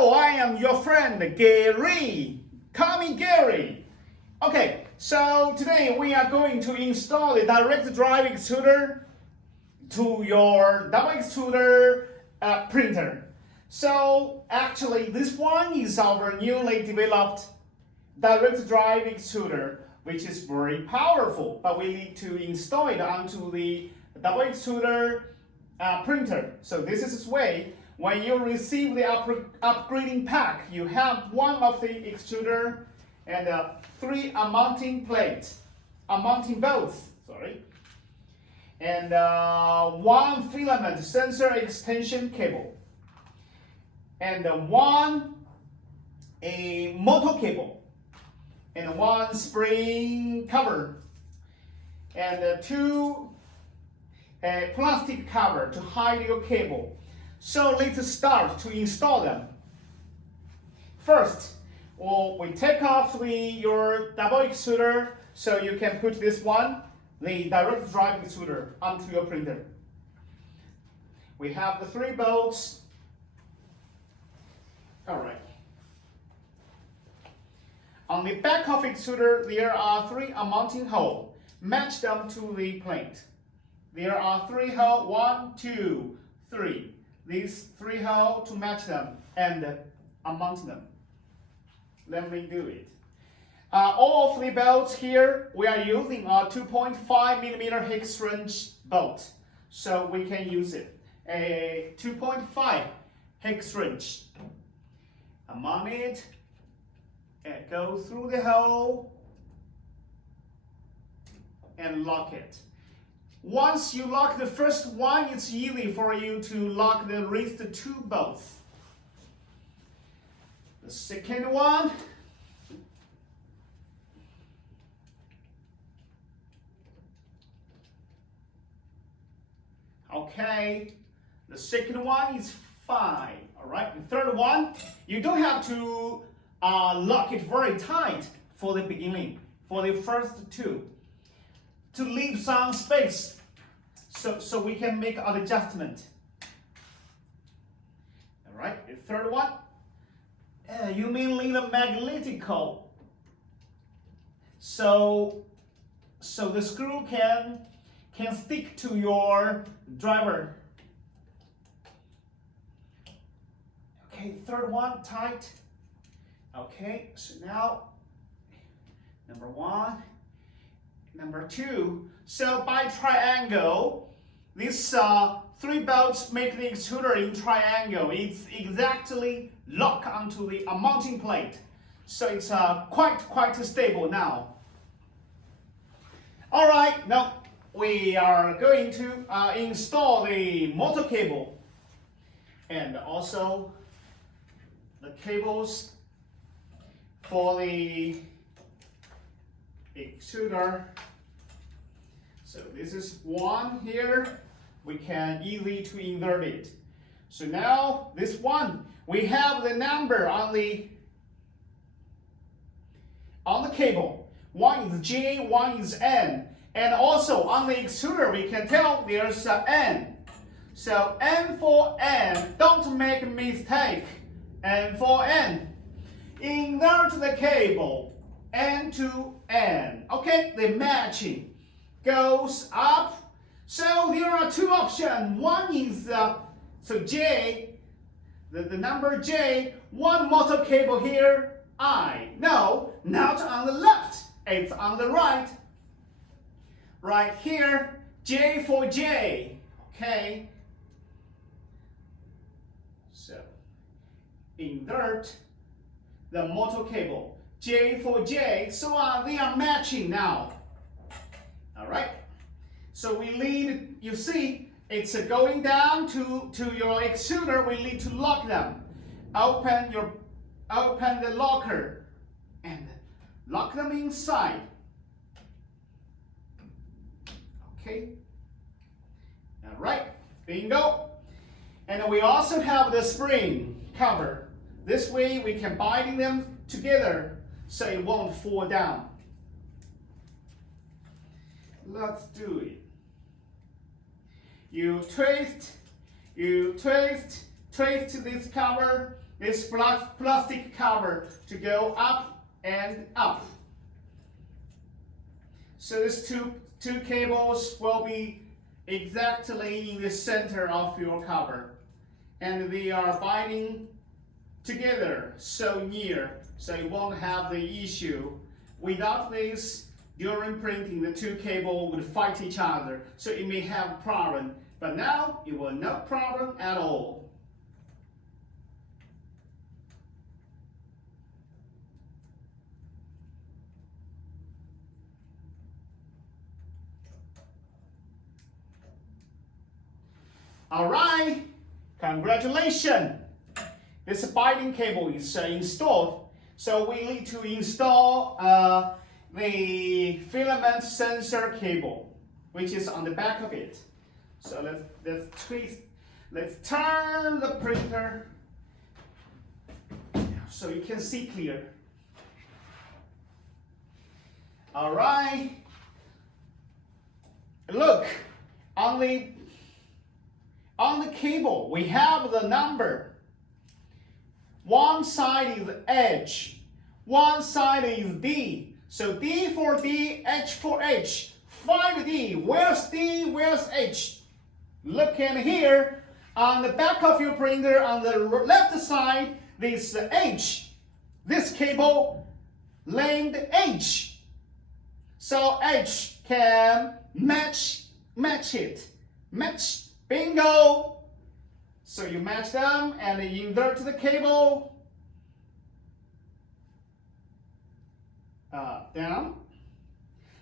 Hello, I am your friend Gary. Call me Gary. Okay, so today we are going to install the direct drive extruder to your double extruder printer. So actually this one is our newly developed direct drive extruder, which is very powerful, but we need to install it onto the double extruder printer. So this is its way. When you receive the upgrading pack, you have one of the extruder and 3 mounting bolts, and 1 filament sensor extension cable, and 1 motor cable, and 1 spring cover, and 2 plastic cover to hide your cable. So let's start to install them. First, we take off your double extruder, so you can put this one, the direct drive extruder, onto your printer. We have the 3 bolts. Alright. On the back of extruder, there are 3 mounting holes. Match them to the plate. There are 3 holes, 1, 2, 3. These 3 holes to match them and mount them. Let me do it. All of the bolts here, we are using a 2.5mm hex wrench bolt. So we can use it. A 2.5 hex wrench. Mount it and go through the hole and lock it. Once you lock the first one, it's easy for you to lock the rest 2 bolts. The second one, okay, the second one is fine. All right, the third one, you don't have to lock it very tight for the beginning, for the first 2. To leave some space so we can make an adjustment. All right, the third one, you may need a magnetical, so the screw can stick to your driver. Okay, third one tight. Okay, so now number 1. Number 2, so by triangle, these 3 bolts make the extruder in triangle. It's exactly locked onto the mounting plate, so it's quite stable now. All right, now we are going to install the motor cable and also the cables for the extruder. So this is 1 here. We can easily to invert it. So now this one, we have the number on the cable. 1 is J, 1 is N, and also on the extruder we can tell there's an N. So N for N. Don't make a mistake. N for N. Invert the cable. N to N. Okay, the matching goes up. So there are 2 options. One is so J, the number J, 1 motor cable here, I. No, not on the left. It's on the right. Right here, J for J. Okay. So invert the motor cable. J for J, so they are matching now. All right, so we need, you see, it's going down to your extruder. We need to lock them. Open the locker and lock them inside. Okay, all right, bingo. And we also have the spring cover. This way we can bind them together so it won't fall down. Let's do it. You twist, twist this cover, this plastic cover to go up and up. So these two cables will be exactly in the center of your cover, and they are binding together so near, so you won't have the issue. Without this, during printing, the two cables would fight each other, so it may have a problem. But now it will no problem at all. All right, congratulations. This binding cable is installed. So we need to install the filament sensor cable, which is on the back of it. So let's twist, let's turn the printer so you can see clear. All right. Look, on the cable, we have the number. One side is H, one side is D. So D for D, H for H. Find D. Where's D? Where's H? Look in here. On the back of your printer, on the left side, this H. This cable named H. So H can match it. Match. Bingo! So you match them and you invert the cable down.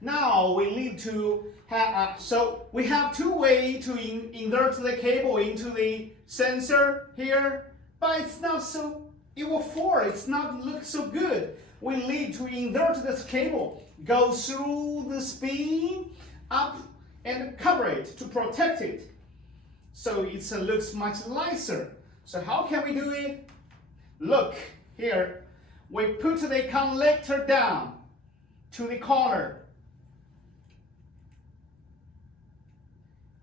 Now we need to have, so we have two ways to invert the cable into the sensor here, but it's not so, it will fall, it's not look so good. We need to invert this cable, go through the spin up and cover it to protect it. So it looks much nicer. So how can we do it? Look here. We put the connector down to the corner.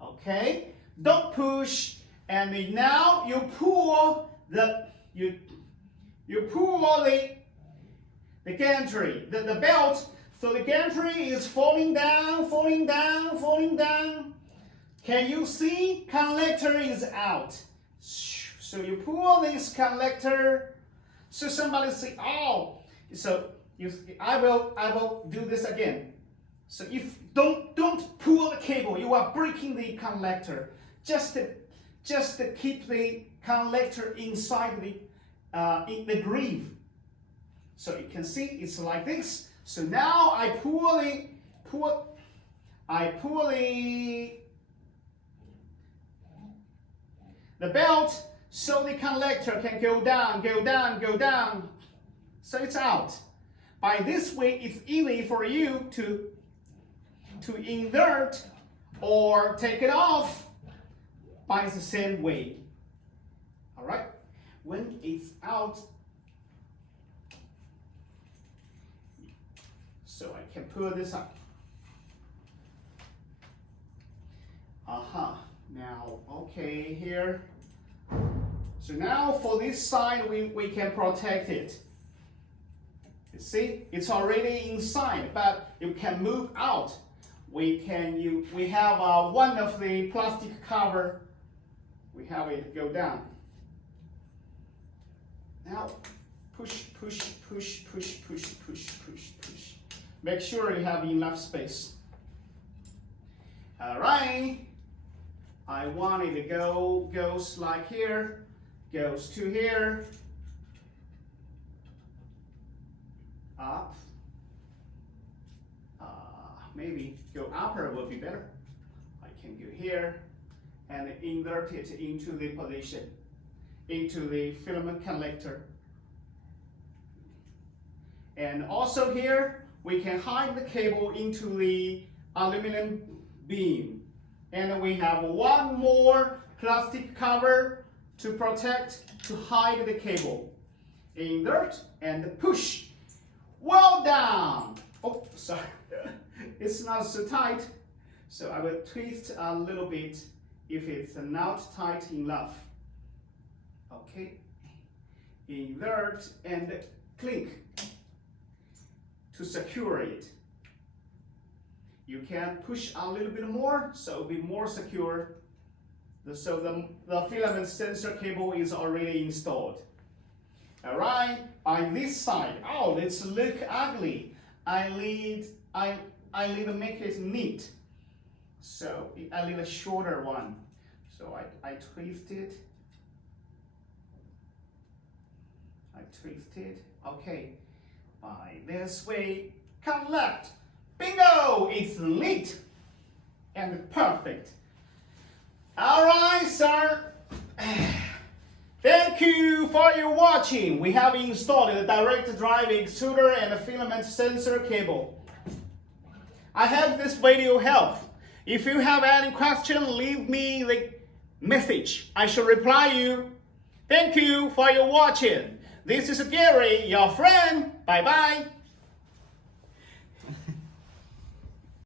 Okay. Don't push. And now you pull the gantry, the belt. So the gantry is falling down, falling down, falling down. Can you see? Connector is out. So you pull this connector. So somebody say, oh. So I will do this again. So if don't pull the cable, you are breaking the connector. Just to keep the connector inside in the groove. So you can see it's like this. So now I pull the belt, so the connector can go down, go down, go down. So it's out. By this way, it's easy for you to invert or take it off by the same way. All right. When it's out, so I can pull this up. Now, okay, here. So now for this side, we can protect it. You see, it's already inside, but you can move out. We have one of the plastic cover. We have it go down. Now, push, push, push, push, push, push, push, push. Make sure you have enough space. All right. I want it to goes like here, goes to here, up. Maybe go upper will be better. I can go here and invert it into the position, into the filament collector. And also here, we can hide the cable into the aluminum beam. And we have one more plastic cover to protect, to hide the cable. Invert and push. Well done. Oh, sorry. It's not so tight. So I will twist a little bit if it's not tight enough. Okay, invert and click to secure it. You can push a little bit more, so it'll be more secure. So the filament sensor cable is already installed. All right, on this side, oh, it's look ugly. I need to make it neat. So I need a shorter one. So I twist it. Okay, by this way, come left. Bingo! It's neat and perfect. All right, sir. Thank you for your watching. We have installed the direct drive extruder and the filament sensor cable. I hope this video helped. If you have any question, leave me the message. I shall reply you. Thank you for your watching. This is Gary, your friend. Bye-bye.